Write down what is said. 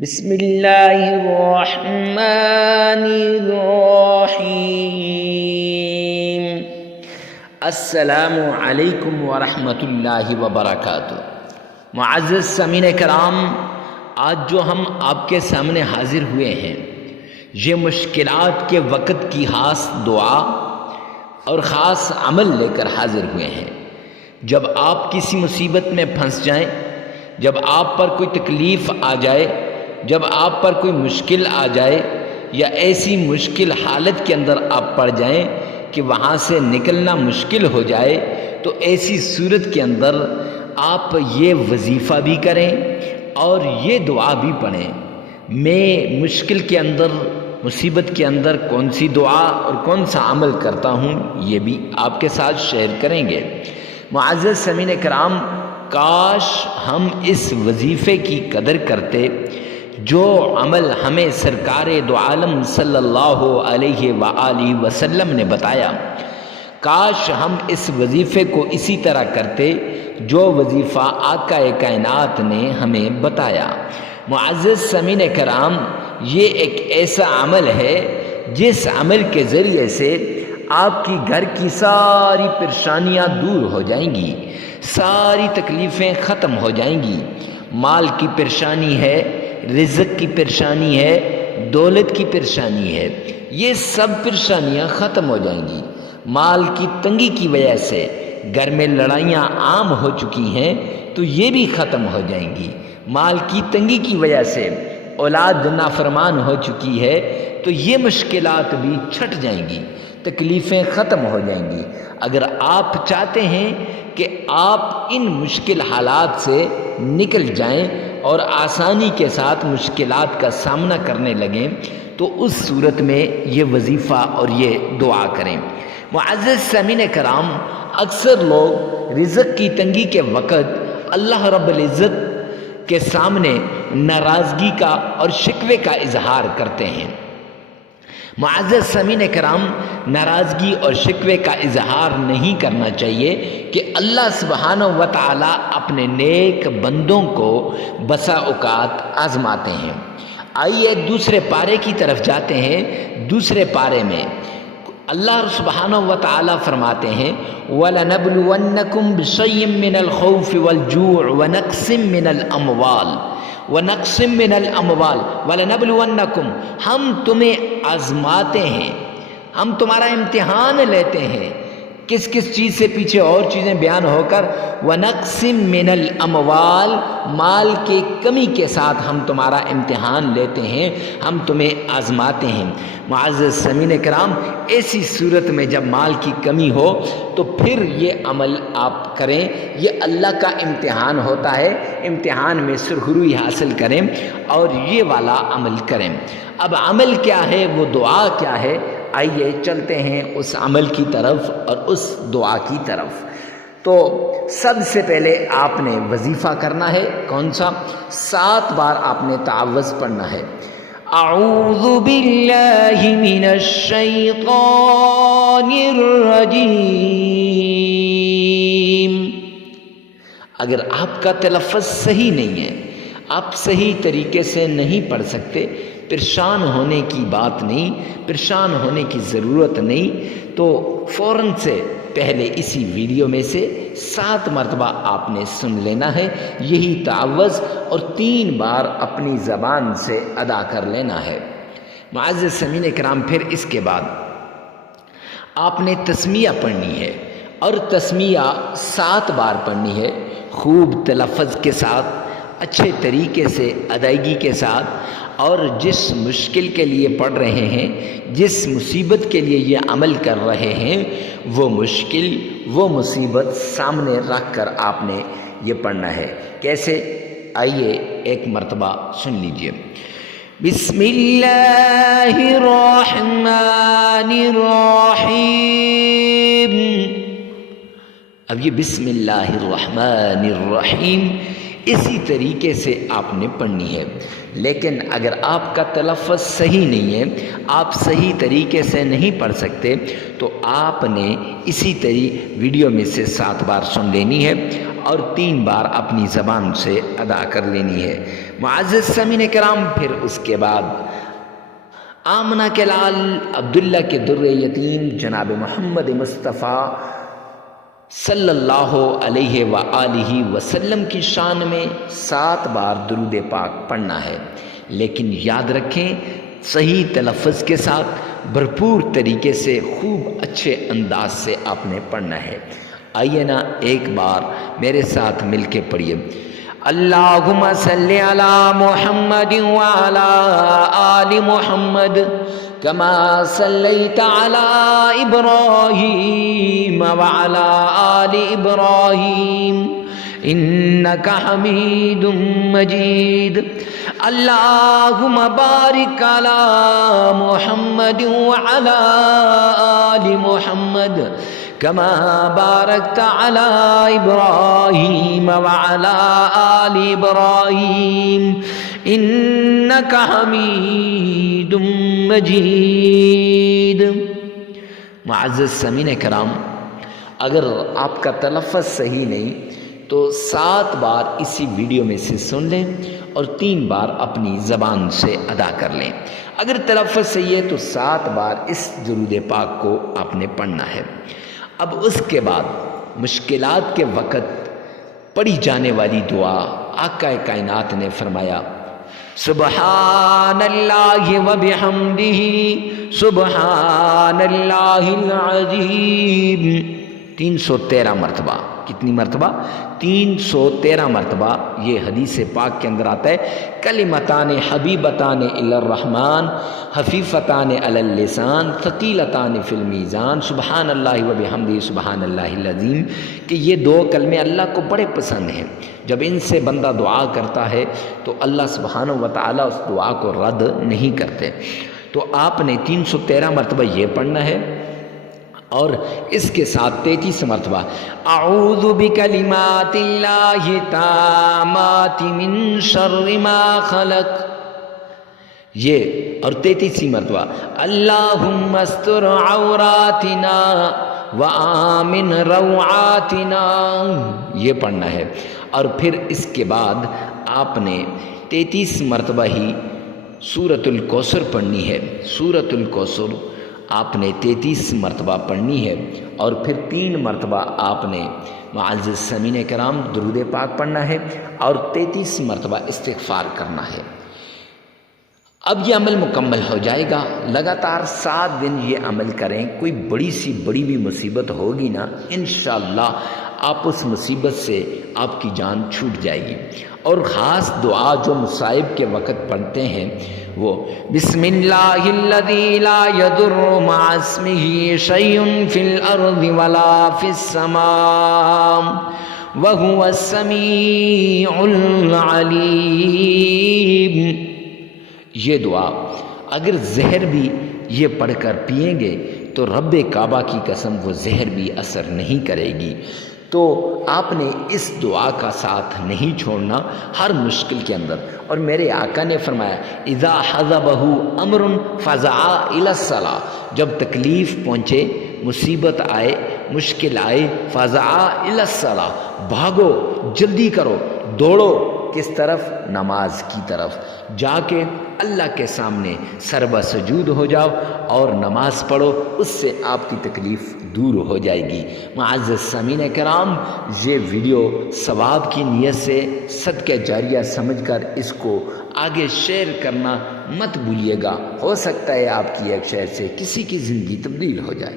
بسم اللہ الرحمن الرحیم۔ السلام علیکم ورحمۃ اللہ وبرکاتہ۔ معزز سامعین کرام، آج جو ہم آپ کے سامنے حاضر ہوئے ہیں، یہ مشکلات کے وقت کی خاص دعا اور خاص عمل لے کر حاضر ہوئے ہیں۔ جب آپ کسی مصیبت میں پھنس جائیں، جب آپ پر کوئی تکلیف آ جائے، جب آپ پر کوئی مشکل آ جائے یا ایسی مشکل حالت کے اندر آپ پڑ جائیں کہ وہاں سے نکلنا مشکل ہو جائے، تو ایسی صورت کے اندر آپ یہ وظیفہ بھی کریں اور یہ دعا بھی پڑھیں۔ میں مشکل کے اندر، مصیبت کے اندر کون سی دعا اور کون سا عمل کرتا ہوں، یہ بھی آپ کے ساتھ شیئر کریں گے۔ معزز سامعین کرام، کاش ہم اس وظیفے کی قدر کرتے جو عمل ہمیں سرکار دو عالم صلی اللہ علیہ وآلہ وسلم نے بتایا۔ کاش ہم اس وظیفے کو اسی طرح کرتے جو وظیفہ آقا کائنات نے ہمیں بتایا۔ معزز سامعین کرام، یہ ایک ایسا عمل ہے جس عمل کے ذریعے سے آپ کی گھر کی ساری پریشانیاں دور ہو جائیں گی، ساری تکلیفیں ختم ہو جائیں گی۔ مال کی پریشانی ہے، رزق کی پریشانی ہے، دولت کی پریشانی ہے، یہ سب پریشانیاں ختم ہو جائیں گی۔ مال کی تنگی کی وجہ سے گھر میں لڑائیاں عام ہو چکی ہیں، تو یہ بھی ختم ہو جائیں گی۔ مال کی تنگی کی وجہ سے اولاد نافرمان ہو چکی ہے، تو یہ مشکلات بھی چھٹ جائیں گی، تکلیفیں ختم ہو جائیں گی۔ اگر آپ چاہتے ہیں کہ آپ ان مشکل حالات سے نکل جائیں اور آسانی کے ساتھ مشکلات کا سامنا کرنے لگیں، تو اس صورت میں یہ وظیفہ اور یہ دعا کریں۔ معزز سامعین کرام، اکثر لوگ رزق کی تنگی کے وقت اللہ رب العزت کے سامنے ناراضگی کا اور شکوے کا اظہار کرتے ہیں۔ معزز سامعین کرام، ناراضگی اور شکوے کا اظہار نہیں کرنا چاہیے کہ اللہ سبحانہ و تعالی اپنے نیک بندوں کو بسا اوقات آزماتے ہیں۔ آئیے دوسرے پارے کی طرف جاتے ہیں۔ دوسرے پارے میں اللہ سبحانہ و تعالی فرماتے ہیں وَلَنَبْلُوَنَّكُمْ بِشَيْءٍ مِّنَ الْخَوْفِ وَالْجُوعِ وَنَقْصٍ مِّنَ الْأَمْوَالِ وَلَنَبْلُوَنَّكُمْ، ہم تمہیں آزماتے ہیں، ہم تمہارا امتحان لیتے ہیں۔ کس کس چیز سے؟ پیچھے اور چیزیں بیان ہو کر وَنَقْصٍ مِّنَ الْأَمْوَالِ، مال کے کمی کے ساتھ ہم تمہارا امتحان لیتے ہیں، ہم تمہیں آزماتے ہیں۔ معزز سامعین کرام، ایسی صورت میں جب مال کی کمی ہو تو پھر یہ عمل آپ کریں، یہ اللہ کا امتحان ہوتا ہے، امتحان میں سرخروئی حاصل کریں اور یہ والا عمل کریں۔ اب عمل کیا ہے، وہ دعا کیا ہے؟ آئیے چلتے ہیں اس عمل کی طرف اور اس دعا کی طرف۔ تو سب سے پہلے آپ نے وظیفہ کرنا ہے، کون سا؟ 7 بار آپ نے تعوذ پڑھنا ہے۔ اعوذ باللہ من الشیطان الرجیم۔ اگر آپ کا تلفظ صحیح نہیں ہے، آپ صحیح طریقے سے نہیں پڑھ سکتے، پریشان ہونے کی بات نہیں، پریشان ہونے کی ضرورت نہیں، تو فوراً سے پہلے اسی ویڈیو میں سے 7 مرتبہ آپ نے سن لینا ہے یہی تعوذ، اور 3 بار اپنی زبان سے ادا کر لینا ہے۔ معزز سامعین کرام، پھر اس کے بعد آپ نے تسمیہ پڑھنی ہے، اور تسمیہ 7 بار پڑھنی ہے، خوب تلفظ کے ساتھ، اچھے طریقے سے، ادائیگی کے ساتھ، اور جس مشکل کے لیے پڑھ رہے ہیں، جس مصیبت کے لیے یہ عمل کر رہے ہیں، وہ مشکل، وہ مصیبت سامنے رکھ کر آپ نے یہ پڑھنا ہے۔ کیسے؟ آئیے ایک مرتبہ سن لیجئے۔ بسم اللہ الرحمن الرحیم۔ اب یہ بسم اللہ الرحمن الرحیم اسی طریقے سے آپ نے پڑھنی ہے، لیکن اگر آپ کا تلفظ صحیح نہیں ہے، آپ صحیح طریقے سے نہیں پڑھ سکتے، تو آپ نے اسی ویڈیو میں سے 7 بار سن لینی ہے اور 3 بار اپنی زبان سے ادا کر لینی ہے۔ معزز سامعین کرام، پھر اس کے بعد آمنہ کے لال عبداللہ کے در یتیم جناب محمد مصطفیٰ صلی اللہ علیہ وآلہ وسلم کی شان میں 7 بار درود پاک پڑھنا ہے، لیکن یاد رکھیں صحیح تلفظ کے ساتھ بھرپور طریقے سے خوب اچھے انداز سے آپ نے پڑھنا ہے۔ آئیے نا ایک بار میرے ساتھ مل کے پڑھیے، اللہم صلی علی محمد وعلی آل محمد کما صلیت علی ابراہیم وعلی آل ابراہیم انک حمید مجید، اللہم بارک علی محمد وعلی آل محمد کما بارکت علی ابراہیم وعلی آل ابراہیم انک حمید مجید۔ معزز سامعین کرام، اگر آپ کا تلفظ صحیح نہیں تو 7 بار اسی ویڈیو میں سے سن لیں اور 3 بار اپنی زبان سے ادا کر لیں۔ اگر تلفظ صحیح ہے تو 7 بار اس درود پاک کو آپ نے پڑھنا ہے۔ اب اس کے بعد مشکلات کے وقت پڑھی جانے والی دعا آقا کائنات نے فرمایا، سبحان اللہ و بحمدہ سبحان اللہ العظیم، 313 مرتبہ۔ کتنی مرتبہ؟ 313 مرتبہ۔ یہ حدیث پاک کے اندر آتا ہے، کلمتان حبیبتان الی الرحمن خفیفتان علی اللسان ثقیلتان فی المیزان سبحان اللہ و بحمدہ سبحان اللہ العظیم، کہ یہ 2 کلمے اللہ کو بڑے پسند ہیں۔ جب ان سے بندہ دعا کرتا ہے تو اللہ سبحانہ و تعالیٰ اس دعا کو رد نہیں کرتے۔ تو آپ نے 313 مرتبہ یہ پڑھنا ہے، اور اس کے ساتھ 33 مرتبہ اعوذ بکلمات اللہ التامات من شر ما خلق، یہ اور 33 مرتبہ اللہم استر عوراتنا وآمن روعاتنا، یہ پڑھنا ہے۔ اور پھر اس کے بعد آپ نے 33 مرتبہ ہی سورۃ الکوثر پڑھنی ہے۔ سورۃ الکوثر آپ نے 33 مرتبہ پڑھنی ہے، اور پھر 3 مرتبہ آپ نے معزز سامعین کرام درود پاک پڑھنا ہے اور 33 مرتبہ استغفار کرنا ہے۔ اب یہ عمل مکمل ہو جائے گا۔ لگاتار 7 دن یہ عمل کریں، کوئی بڑی سی بڑی بھی مصیبت ہوگی نا، انشاءاللہ آپ اس مصیبت سے آپ کی جان چھوٹ جائے گی۔ اور خاص دعا جو مصائب کے وقت پڑھتے ہیں وہ بسم اللہ الذی لا یضر مع اسمہ شیء فی الارض ولا فی السماء وہو السمیع العلیم، یہ دعا اگر زہر بھی یہ پڑھ کر پئیں گے تو رب کعبہ کی قسم وہ زہر بھی اثر نہیں کرے گی۔ تو آپ نے اس دعا کا ساتھ نہیں چھوڑنا ہر مشکل کے اندر۔ اور میرے آقا نے فرمایا اذا حضبہ امر فزع الی الصلاۃ، جب تکلیف پہنچے، مصیبت آئے، مشکل آئے، فزع الی الصلاۃ، بھاگو، جلدی کرو، دوڑو، کس طرف؟ نماز کی طرف جا کے اللہ کے سامنے سربہ سجود ہو جاؤ اور نماز پڑھو، اس سے آپ کی تکلیف دور ہو جائے گی۔ معزز سامعین کرام، یہ ویڈیو ثواب کی نیت سے صدقہ جاریہ سمجھ کر اس کو آگے شیئر کرنا مت بھولیے گا، ہو سکتا ہے آپ کی ایک شیئر سے کسی کی زندگی تبدیل ہو جائے۔